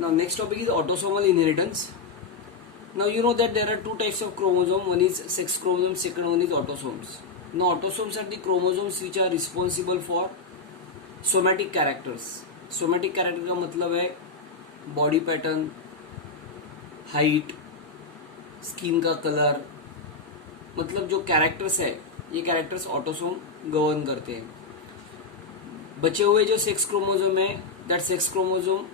Now next topic is autosomal inheritance. Now you know that there are two types of chromosome. One is sex chromosome, second one is autosomes. Now autosomes are the chromosomes which are responsible for somatic characters. Somatic character का मतलब है body pattern, height, skin का colour, मतलब जो characters है ये characters autosome govern करते हैं. बचे हुए जो सेक्स क्रोमोसोम है that sex chromosome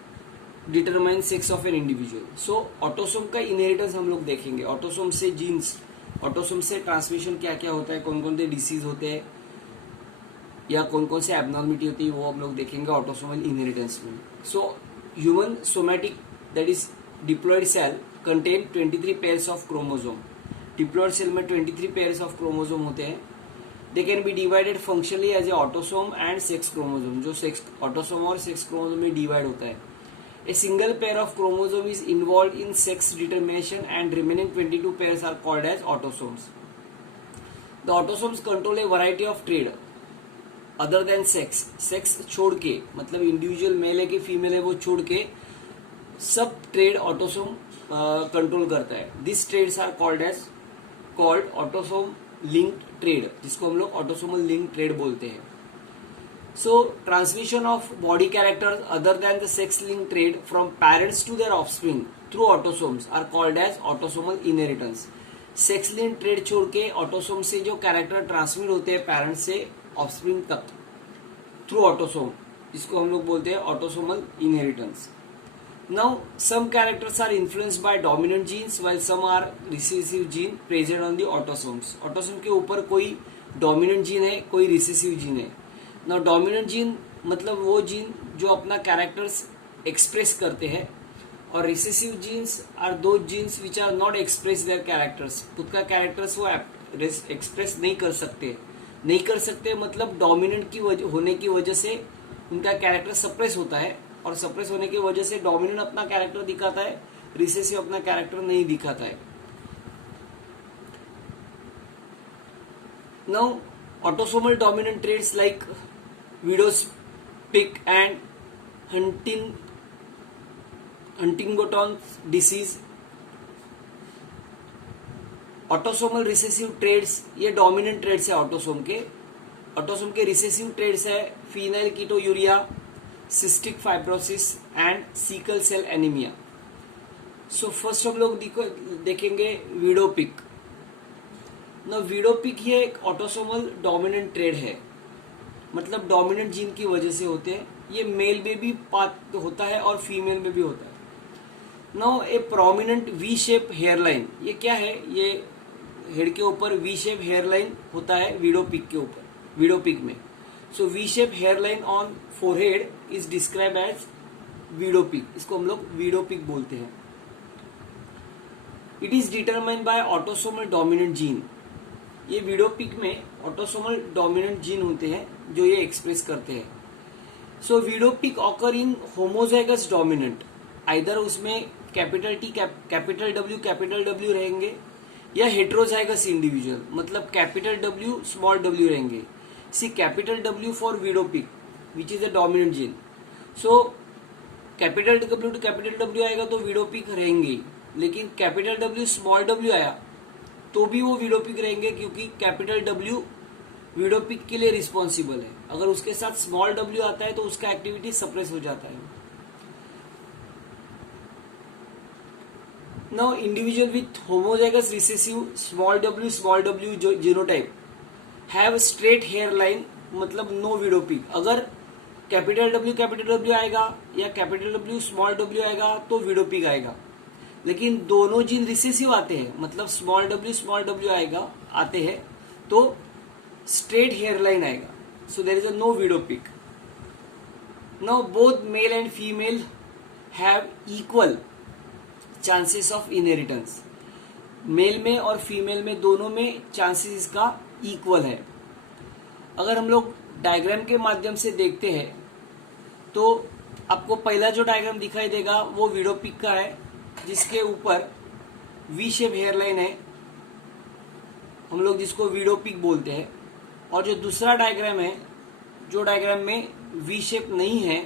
determine sex of an individual. So autosome का इनहेरिटेंस हम लोग देखेंगे. ऑटोसोम से जीन्स, ऑटोसोम से ट्रांसमिशन क्या क्या होता है, कौन कौन से डिसीज होते हैं या कौन कौन से एबनॉर्मिटी होती है वो हम लोग देखेंगे ऑटोसोमल इनहेरिटेंस में. So human somatic that is diploid cell contain 23 pairs of chromosome. Diploid cell में 23 पेयर्स ऑफ क्रोमोसोम होते हैं. They can be divided functionally as a autosome and sex chromosome. जो सेक्स ऑटोसोम और sex chromosome में divide होता है. A single pair of chromosome is involved in sex determination and remaining 22 pairs are called as autosomes. The autosomes control a variety of trait other than sex. Sex छोड़ के मतलब individual mail है कि female है वो छोड़ के सब ट्रेड ऑटोसोम कंट्रोल करता है. This traits are called autosome linked trait, जिसको हम लोग ऑटोसोमल लिंक ट्रेड बोलते हैं. So transmission of body characters other than the sex-linked trait from parents to their offspring through autosomes are called as autosomal inheritance. Sex-linked trait छोड़ के autosome से जो character transmit होते हैं पेरेंट्स से offspring तक थ्रू ऑटोसोम, इसको हम लोग बोलते हैं autosomal inheritance. Now some characters are influenced by dominant genes while some are recessive gene present on the autosomes. Autosome के ऊपर कोई डोमिनेंट जीन है, कोई रिसेसिव जीन है. ना डोमिनेंट जीन मतलब वो जीन जो अपना कैरेक्टर्स एक्सप्रेस करते हैं, और recessive genes are those genes which are not express their characters. खुद का कैरेक्टर्स वो एक्सप्रेस नहीं कर सकते मतलब डोमिनेंट की होने की वजह से उनका कैरेक्टर सप्रेस होता है, और सप्रेस होने की वजह से डोमिनेंट अपना कैरेक्टर दिखाता है, रिसेसिव अपना कैरेक्टर नहीं दिखाता है. Now autosomal dominant traits like widow's peak and Huntington's disease. Autosomal recessive traits ये डोमिनेंट ट्रेड्स है ऑटोसोम के. ऑटोसोम के रिसेसिव ट्रेड्स है phenylketonuria, cystic fibrosis and sickle cell anaemia. So first हम लोग देखेंगे विडोपिक. ना विडोपिक ये एक ऑटोसोमल डोमिनेंट ट्रेड है, मतलब डोमिनेंट जीन की वजह से होते हैं. ये मेल में भी होता है और फीमेल में भी होता है. Now a prominent V shape hair line, ये क्या है, ये हेड के ऊपर वी शेप हेयर लाइन होता है विडोपिक के ऊपर, विडोपिक में. So V shape hair line on forehead is describe as widow's peak. इसको हम लोग विडोपिक बोलते हैं. It is determined by autosomal dominant gene. ये विडोपिक में ऑटोसोमल डोमिनेंट जीन होते हैं जो ये एक्सप्रेस करते हैं. So widow's peak occur in homozygous dominant, either उसमें कैपिटल टी कैपिटल डब्ल्यू रहेंगे, या हेट्रोजाइगस इंडिविजुअल मतलब कैपिटल डब्ल्यू स्मॉल डब्ल्यू रहेंगे. See capital W for widow's peak which is a dominant gene. So capital W to capital W आएगा तो विडोपिक रहेंगे, लेकिन capital W small W आया तो भी वो विडोपिक रहेंगे, क्योंकि कैपिटल डब्ल्यू विडोपिक के लिए रिस्पॉन्सिबल है. अगर उसके साथ स्मॉल डब्ल्यू आता है तो उसका एक्टिविटी सप्रेस हो जाता है. Now individual with homozygous recessive small W genotype have straight hair line मतलब नो विडोपिक. अगर कैपिटल डब्ल्यू आएगा या कैपिटल डब्ल्यू स्मॉल डब्ल्यू आएगा तो विडोपिक आएगा. लेकिन दोनों जीन रिसेसिव आते हैं मतलब स्मॉल डब्ल्यू आते हैं तो स्ट्रेट हेयर लाइन आएगा. So there is a no widow's peak. Now both male and female have equal chances of inheritance. Male में और फीमेल में दोनों में चांसेस इसका इक्वल है. अगर हम लोग डायग्राम के माध्यम से देखते हैं तो आपको पहला जो डायग्राम दिखाई देगा वो विडोपिक का है, जिसके ऊपर वी शेप हेयरलाइन है, हम लोग जिसको विडोपिक बोलते हैं. और जो दूसरा डायग्राम है, जो डायग्राम में वी शेप नहीं है,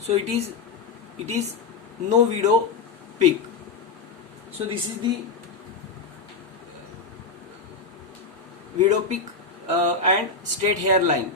so it is no widow peak. So this is the widow peak and straight hairline.